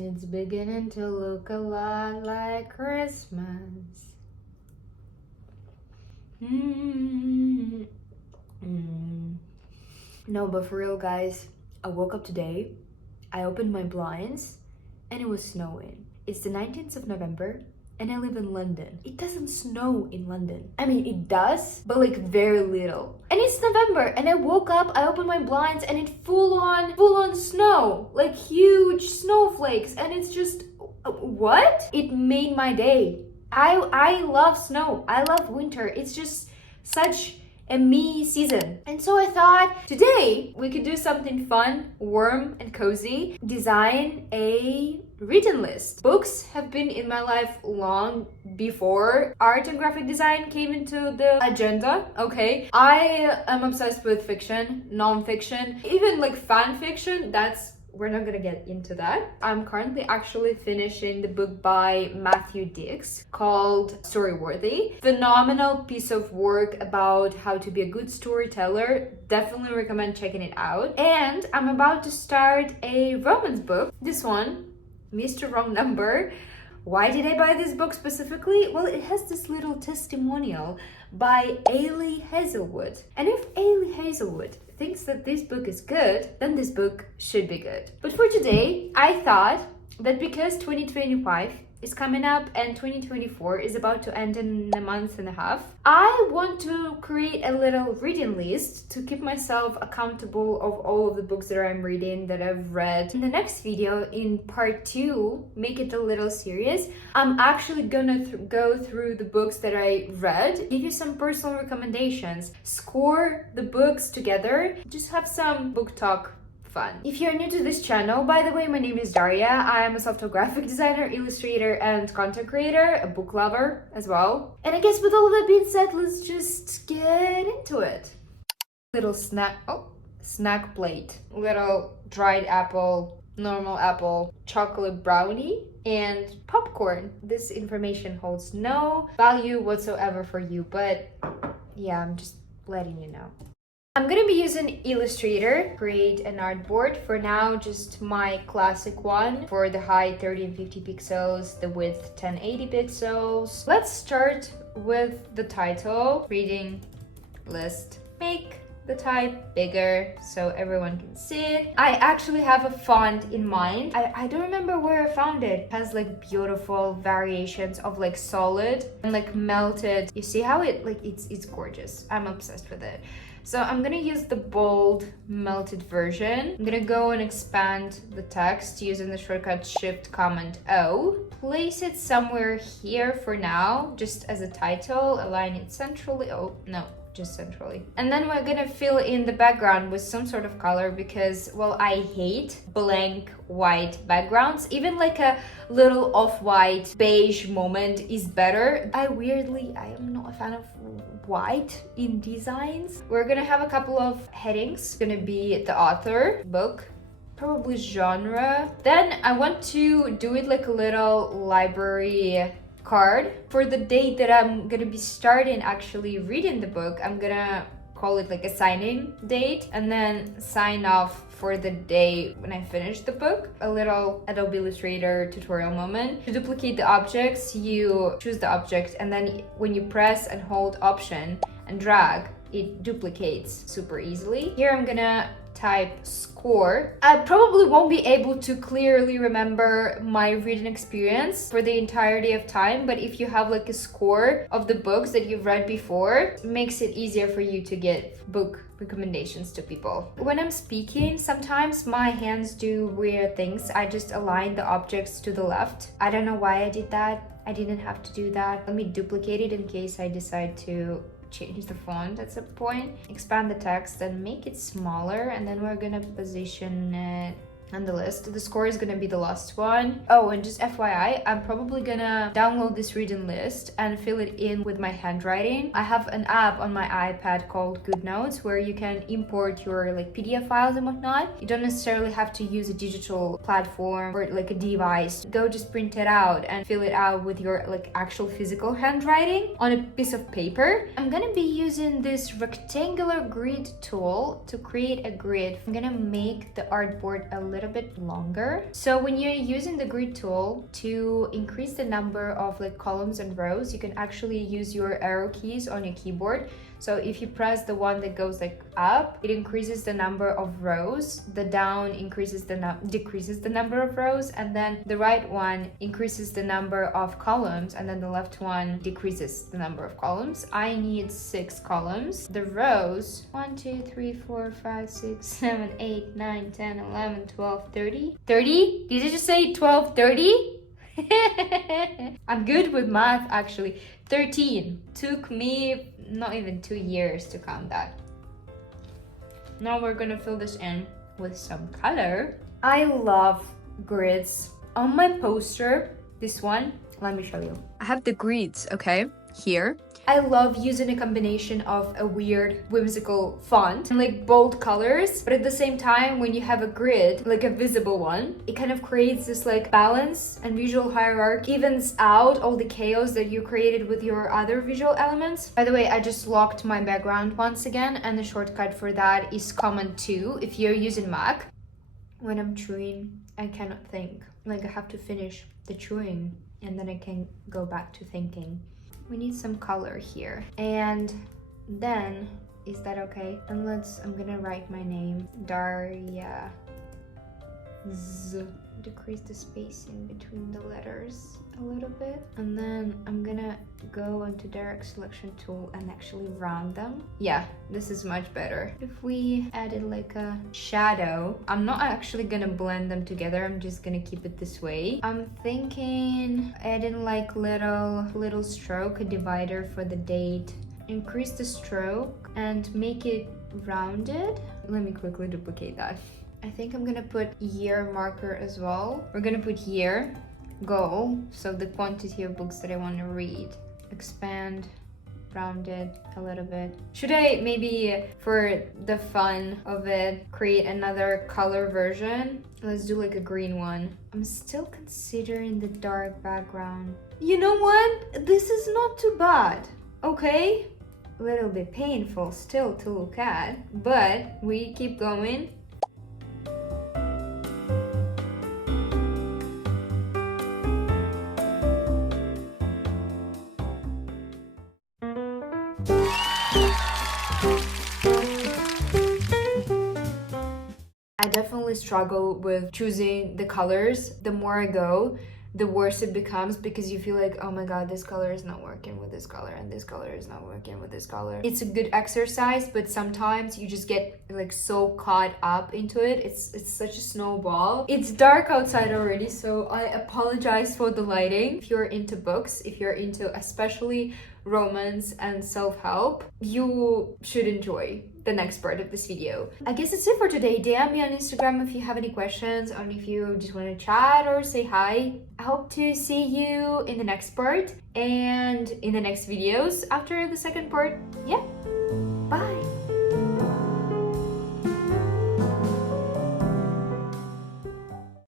It's beginning to look a lot like Christmas. No, but for real, guys, I woke up today, I opened my blinds, and it was snowing. It's the 19th of November, and I live in London. It doesn't snow in London. I mean, it does, but like very little. And it's November, and I woke up, I opened my blinds, and it full on snow, like huge snowflakes, and it's just, what? It made my day. I love snow. I love winter. It's just such a me season. And so I thought today we could do something fun, warm and cozy. Design a reading list. Books have been in my life long before art and graphic design came into the agenda, okay? I am obsessed with fiction, non-fiction, even like fan fiction. We're not gonna get into that. I'm currently actually finishing the book by Matthew Dix called Storyworthy. Phenomenal piece of work about how to be a good storyteller. Definitely recommend checking it out. And I'm about to start a romance book. This one, Mr. Wrong Number. Why did I buy this book specifically? Well, it has this little testimonial by Ailey Hazelwood. And if Ailey Hazelwood thinks that this book is good, then this book should be good. But for today, I thought that because 2025 is coming up and 2024 is about to end in a month and a half, I want to create a little reading list to keep myself accountable of all of the books that I'm reading, that I've read. In the next video, in part 2, make it a little serious, I'm actually gonna go through the books that I read, give you some personal recommendations, score the books together, just have some book talk fun. If you're new to this channel, by the way, my name is Daria. I am a software graphic designer, illustrator, and content creator, a book lover as well. And I guess with all of that being said, let's just get into it. Little snack plate. Little dried apple, normal apple, chocolate brownie, and popcorn. This information holds no value whatsoever for you, but yeah, I'm just letting you know. I'm gonna be using Illustrator, create an artboard. For now, just my classic one for the height 30 and 50 pixels, the width 1080 pixels. Let's start with the title, reading list. Make the type bigger so everyone can see it. I actually have a font in mind. I don't remember where I found it. It has like beautiful variations of like solid and like melted. You see how it's gorgeous. I'm obsessed with it. So I'm gonna use the bold melted version. I'm gonna go and expand the text using the shortcut Shift-Command-O. Place it somewhere here for now, just as a title. Align it centrally. Oh, no, just centrally. And then we're gonna fill in the background with some sort of color because, well, I hate blank white backgrounds. Even like a little off-white beige moment is better. I am not a fan of white in designs. We're gonna have a couple of headings. It's gonna be the author, book, probably genre. Then I want to do it like a little library card for the date that I'm gonna be starting actually reading the book. I'm gonna call it like a signing date and then sign off for the day when I finish the book. A little Adobe Illustrator tutorial moment. To duplicate the objects, you choose the object and then when you press and hold Option and drag, it duplicates super easily. Here I'm gonna type score. I probably won't be able to clearly remember my reading experience for the entirety of time, but if you have like a score of the books that you've read before, it makes it easier for you to get book recommendations to people. When I'm speaking, sometimes my hands do weird things. I just align the objects to the left. I don't know why I did that. I didn't have to do that. Let me duplicate it in case I decide to change the font at some point. Expand the text and make it smaller, and then we're gonna position it on the list. The score is gonna be the last one. Oh, and just FYI, I'm probably gonna download this reading list and fill it in with my handwriting. I have an app on my iPad called Good Notes where you can import your like PDF files and whatnot. You don't necessarily have to use a digital platform or like a device. Go just print it out and fill it out with your like actual physical handwriting on a piece of paper. I'm gonna be using this rectangular grid tool to create a grid. I'm gonna make the artboard a little little bit longer. So when you're using the grid tool to increase the number of like columns and rows, you can actually use your arrow keys on your keyboard. So if you press the one that goes like up, it increases the number of rows, the down increases decreases the number of rows, and then the right one increases the number of columns, and then the left one decreases the number of columns. I need 6 columns. The rows 1 2 3 4 5 6 7 8 9 10 11 12 30. Did you just say 12 30? I'm good with math actually. 13 took me not even 2 years to count that. Now we're gonna fill this in with some color. I love grids. On my poster, this one, let me show you. I have the grids, okay, here. I love using a combination of a weird whimsical font and like bold colors, but at the same time, when you have a grid, like a visible one, it kind of creates this like balance and visual hierarchy, evens out all the chaos that you created with your other visual elements. By the way, I just locked my background once again, and the shortcut for that is Command 2 if you're using Mac. When I'm chewing, I cannot think. Like I have to finish the chewing and then I can go back to thinking. We need some color here. And then, is that okay? And I'm gonna write my name, Daria Z. Decrease the spacing between the letters a little bit. And then I'm gonna go onto direct selection tool and actually round them. Yeah, this is much better. If we added like a shadow, I'm not actually gonna blend them together, I'm just gonna keep it this way. I'm thinking adding like little stroke, a divider for the date. Increase the stroke and make it rounded. Let me quickly duplicate that. I think I'm gonna put year marker as well. We're gonna put year, goal, so the quantity of books that I want to read. Expand, round it a little bit. Should I maybe, for the fun of it, create another color version? Let's do like a green one. I'm still considering the dark background. You know what? This is not too bad, okay? A little bit painful still to look at, but we keep going. I definitely struggle with choosing the colors. The more I go, the worse it becomes, because you feel like, oh my god, this color is not working with this color and this color is not working with this color. It's a good exercise, but sometimes you just get like so caught up into it. It's such a snowball. It's dark outside already, so I apologize for the lighting. If you're into books, if you're into especially romance and self-help, you should enjoy the next part of this video. I guess that's it for today. DM me on Instagram if you have any questions, or if you just want to chat or say hi. I hope to see you in the next part and in the next videos after the second part. Yeah, bye.